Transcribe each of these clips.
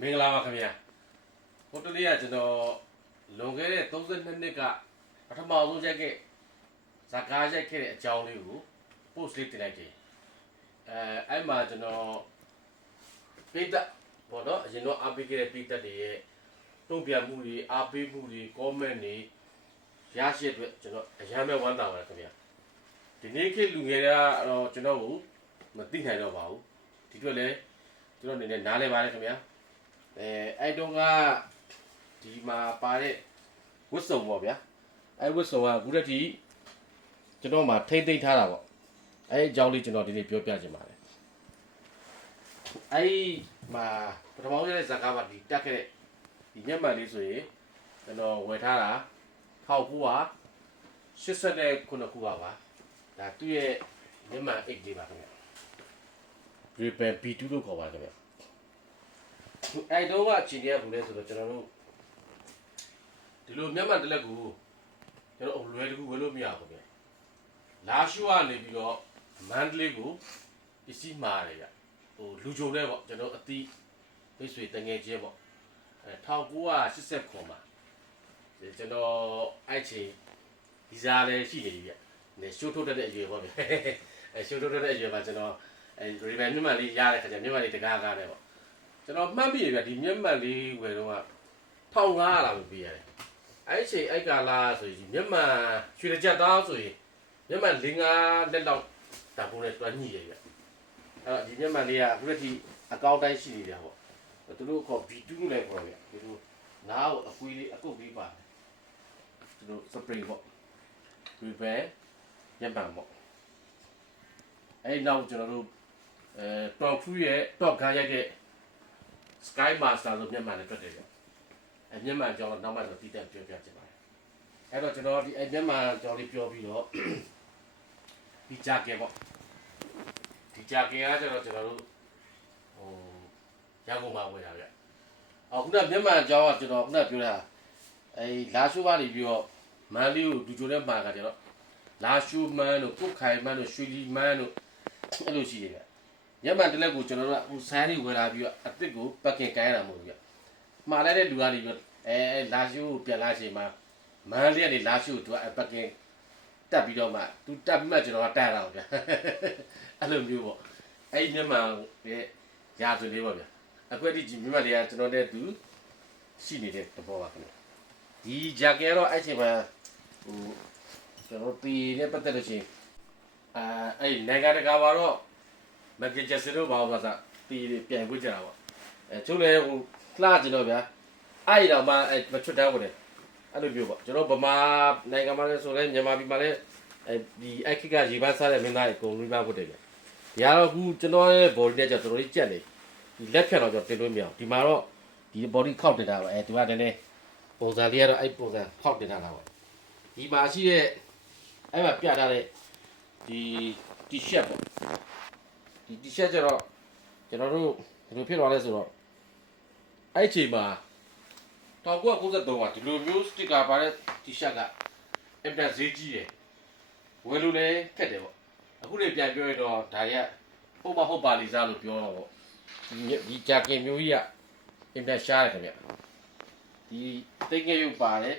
မင်္ဂလာပါခင်ဗျာဟိုတလေးကကျွန်တော်လွန်ခဲ့တဲ့32နှစ်ကပထမဆုံးရိုက်ခဲ့ဇာကားရိုက်ခဲ့တဲ့အကြောင်းလေးကို post လေးတင်လိုက်တယ်အဲ့မှာကျွန်တော်ပိတ်သက်ပေါ့နော်အရင်တော့အားပေးခဲ့တဲ့ပိတ်သက်တွေရဲ့တုံ့ပြန်မှုတွေအားပေးမှုတွေ comment တွေရရှိတဲ့အတွက်ကျွန်တော်အရမ်းပဲဝမ်းသာပါတယ်ခင်ဗျာဒီနေ့ခေတ်လူငယ်ကတော့ကျွန်တော်ကိုမသိနိုင်တော့ပါဘူးဒီအတွက်လည်းကျွန်တော်အနေနဲ့နားလည်ပါတယ်ခင်ဗျာအဲ့တော့ကဒီမှာပါတဲ့ဝတ်စုံပေါ့ဗျာအဲ့ဝတ်စုံကအခုတည်းကကျွန်တော်မှထိမ့်သိမ့်ထားတာပေါ့အဲ့အကြောင်းလေးကျွန်တော်ဒီနေ့ပြောပြချင်ပါတယ်အဲ့မှာပထမဆုံးရဲ့ဇာကားပါဒီတက်ခဲ့တဲ့ဒီညက်မှန်လေးဆိုရင်ကျွန်တော်ဝယ်ထားတာ1989ခုပါဒါသူ့ရဲ့ညက်မှန်အိတ်လေးပါခင်ဗျာ Repair B2 လို့ခေါ်ပါတယ်ခင်ဗျာအဲ့တော့ကအချိန်ကြီးကဘူးလဲဆိုတော့ကျွန်တော်တို့ဒီလိုမျက်မှန်တစ်လက်ကိုကျွန်တော်လွယ်တကူဝယ်လို့မရဘူးဗျလာရှုကနေပြီးတော့မန္တလေးကိုပစ္စည်းမှာတယ်ဗျဟိုလူကြုံတဲ့ပေါ့ကျွန်တော်အတိမိတ်ဆွေတငယ်ချင်းပေါ့1980ခွန်မှာကျွန်တော်အဲ့ချိန်ဒီစားလည်းရှိနေပြီဗျနေရှိုးထုတ်တဲ့အရွယ်ပေါ့ဗျရှိုးထုတ်တဲ့အရွယ်မှာကျွန်တော်ရီဗန်မျက်မှန်လေးရတဲ့ခါကျမျက်မှန်လေးတကားကားတယ်ပေါ့ကျွန်တော်မှတ်မိရဗျဒီမျက်မှန်လေးဝယ်တော့က1500လာပေးရတယ်အဲ့ချိန်အဲ့ကာလာဆိုရင်မျက်မှန်ရွှေတကြက်သားဆိုရင်မျက်မှန်5လက်လောက်တာပုံနဲ့တွန်းညှိရဗျအဲ့တော့ဒီမျက်မှန်လေးကအခုတည်းကအကောင့်တိုင်းရှိနေတာပေါ့သူတို့ခေါ် B2 လည်းခေါ်ဗျဒီလိုနားကိုအကွေးလေးအကုတ်လေးပါတယ်သူတို့ spray ပေါ့ဒီပဲမျက်မှန်ပေါ့အဲ့နောက်ကျွန်တော်တို့top 2ရဲ့ top ခါရိုက်တဲ့ Sky Master ဆိုမျက်မှန်နဲ့တွေ့တယ်ဗျအဲ့မျက်မှန်ကြောင်းနောက်မှတော့တည်တက်ပြောပြချင်ပါတယ်အဲ့တော့ကျွန်တော်ဒီအဲ့မျက်မှန်ကြောင်းလေးပြောပြီးတော့ဒီဂျာကင်ပေါ့ဒီဂျာကင်ကကျတော့ကျွန်တော်တို့ဟိုရန်ကုန်မှာဝယ်တာဗျအခုနမျက်မှန်ကြောင်းကကျွန်တော်ခုနပြောတာအဲ့လာရှိုးကနေပြီးတော့မန်လေးကိုဒူဂျိုနဲ့မှာကကျတော့လာရှိုးမန်တို့ကုတ်ခိုင်မန်တို့ရွှေလီမန်တို့အဲ့လိုရှိတယ်ဗျညမှန်တလက်ကိုကျွန်တော်တို့ကဟိုဆိုင်းလေးဝယ်လာပြီးတော့အစ်စ်ကိုပတ်ကင်ကိုင်းရတာမဟုတ်ဘူးဗျမှားလိုက်တဲ့လူကနေပြီးလာရှိုးကိုပြန်လာချိန်မှာမန်လေးကနေလာရှိုးကိုသူကပတ်ကင်တက်ပြီးတော့မှသူတက်ပြီးမှကျွန်တော်ကတက်ရအောင်ဗျအဲ့လိုမျိုးပေါ့အဲ့ညမှန်ရဲ့ရာသွင်းလေးပေါ့ဗျအခုဒီမျက်မှန်လေးကကျွန်တော်တဲ့သူရှိနေတဲ့တဘောပါခင်ဗျဒီဂျာကယ်တော့အဲ့ချိန်မှာဟိုကျွန်တော်တီးနဲ့ပတ်သက်လို့ရှိရင်အဲ့နိုင်ငံတကာမှာတော့မက်ကင်ချက်စတို့ဘာလို့ဆိုတီးပြန်ပွေးကြတာပေါ့ချို့လေဟိုလှကျင်တော့ဗျာအဲ့တော့မှမချွတ်တန်းဝင်တယ်အဲ့လိုမျိုးပေါ့ကျွန်တော်ဗမာနိုင်ငံမှာလဲဆိုလဲမြန်မာပြည်မှာလဲဒီအခက်ကရေပန်းစားတဲ့မင်းသားတွေအကုန်လုံးပါဖို့တယ်ဗျဒီကတော့အခုကျွန်တော်ရဲ့ body နဲ့ကျတော်တော်လေးကြက်နေဒီလက်ဖြတ်တော့ကျွန်တော်တင်လို့မရအောင်ဒီမှာတော့ဒီ body ခောက်တင်တာပါဒီမှာတည်းနဲ့ပုံစံလေးကတော့အဲ့ပုံစံခောက်တင်တာလားပေါ့ဒီမှာရှိတဲ့အဲ့မှာပြထားတဲ့ဒီ T-shirt ပေါ့ဒီ T-shirt ကျတော့ကျွန်တော်တို့ဒီလိုဖြစ်သွားလဲဆိုတော့အဲ့ချိန်မှာ1993မှာဒီလိုမျိုး sticker ပါတဲ့ T-shirt ကအင်တာဈေးကြီးတယ်ဝယ်လို့လည်းခက်တယ်ပေါ့အခုလည်းပြန်ပြောရတော့ဒါတွေကဟုတ်ပါလိစားလို့ပြောတော့ပေါ့ဒီဂျာကင်မျိုးကြီးကအင်တာရှားတယ်ခင်ဗျဒီတိတ်ငယ်ရုပ်ပါတယ်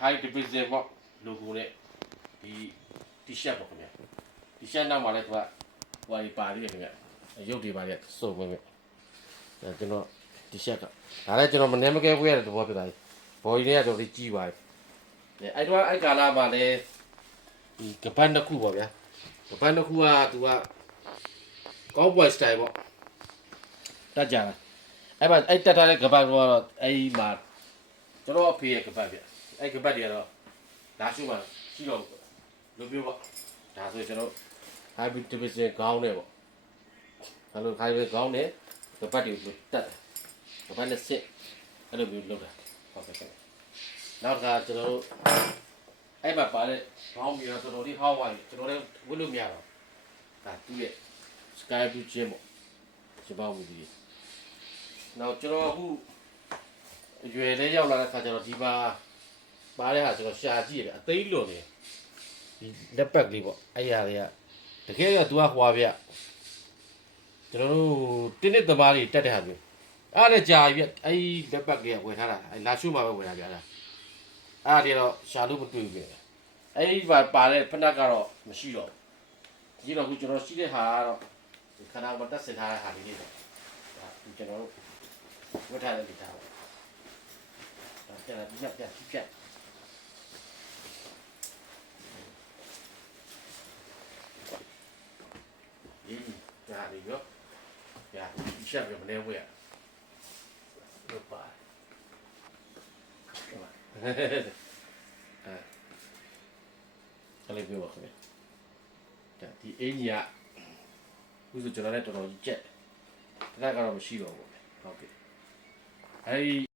high division ပေါ့ logo နဲ့ဒီ T-shirt ပေါ့ခင်ဗျ T-shirt နောက်မှာလည်းသူကဟိုပါလိခင်ဗျရုပ်တွေပါလေစုံပဲဗျကျွန်တော် T-shirt ကဒါလည်းကျွန်တော်မနေမကဲဖွေးရတဲ့သဘောဖြစ်တာဘော်ကြီးတွေကတော်တော်ကြီးပါတယ်အဲ့တော့အဲ့ကာလာမှာလည်းဒီကပတ်နှစ်ခုပေါ့ဗျာကပတ်နှစ်ခုကသူက cowboy style ပေါ့တက်ကြတာအဲ့မှာအဲ့တက်ထားတဲ့ကပတ်ကတော့အဲ့မှာကျွန်တော်အဖေရဲ့ကပတ်ဗျအဲ့ကပတ်တွေကတော့လာရှုမှာရှိတော့လိုမျိုးပေါ့ဒါဆိုကျွန်တော် hybrid division ခေါင်းနဲ့ပေါ့အဲ့လို hybrid ခေါင်းနဲ့ကပတ်တွေကိုတက်ကပတ်နဲ့စစ်အဲ့လိုမျိုးလုပ်တာဟုတ်ကဲ့နောက်ကကျွန်တော်တို့အဲ့မှာပါတဲ့ခေါင်းမျိုးတော်တော်လေးဟောင်းသွားပြီကျွန်တော်လည်းဝတ်လို့မရတော့ဒါသူ့ရဲ့ sky blue gym ပေါ့စပောက်မှုကြီးနောက်ကျွန်တော်အခုအရွယ်လေးရောက်လာတဲ့ခါကျတော့ဒီပါတဲ့ဟာကျွန်တော်ရှာကြည့်ရတယ်အသိလွန်နေဒီလက်ပတ်လေးပေါ့အဲ့ရတွေကတကယ်တော့ तू ကဟွာဗျကျွန်တော်တို့တင်းနစ်သမားတွေတက်တဲ့ဟာမျိုး အားလည်းကြာပြီအဲ့ဒီလက်ပတ်ကလေးဝယ်ထားတာအဲ့လာရှုမှာပဲဝယ်တာဗျာအားတည်းတော့ရှာလို့မတွေ့ဘူးဗျအဲ့ဒီပါတဲ့ဖက်နက်ကတော့မရှိတော့ဒီတော့ခုကျွန်တော်ရှိတဲ့ဟာကတော့ခဏမတက်စင်ထားတဲ့ဟာလေးတွေတော့ကျွန်တော်တို့ဝတ်ထားတဲ့ဒီထားပါဒါပြန်လာပြပြအေးဒါလေးရောညာရှက်ပြမနေဝဲရလို့ပါအဲ့လေးပြောပါခင်ဗျဒါဒီအင်ကြီးကခုဆိုကျွန်တော်လည်းတော်တော်ကြီးကြက်တယ်ဒါကတော့မရှိတော့ဘူးဟုတ်ကဲ့အဲ့ဒီ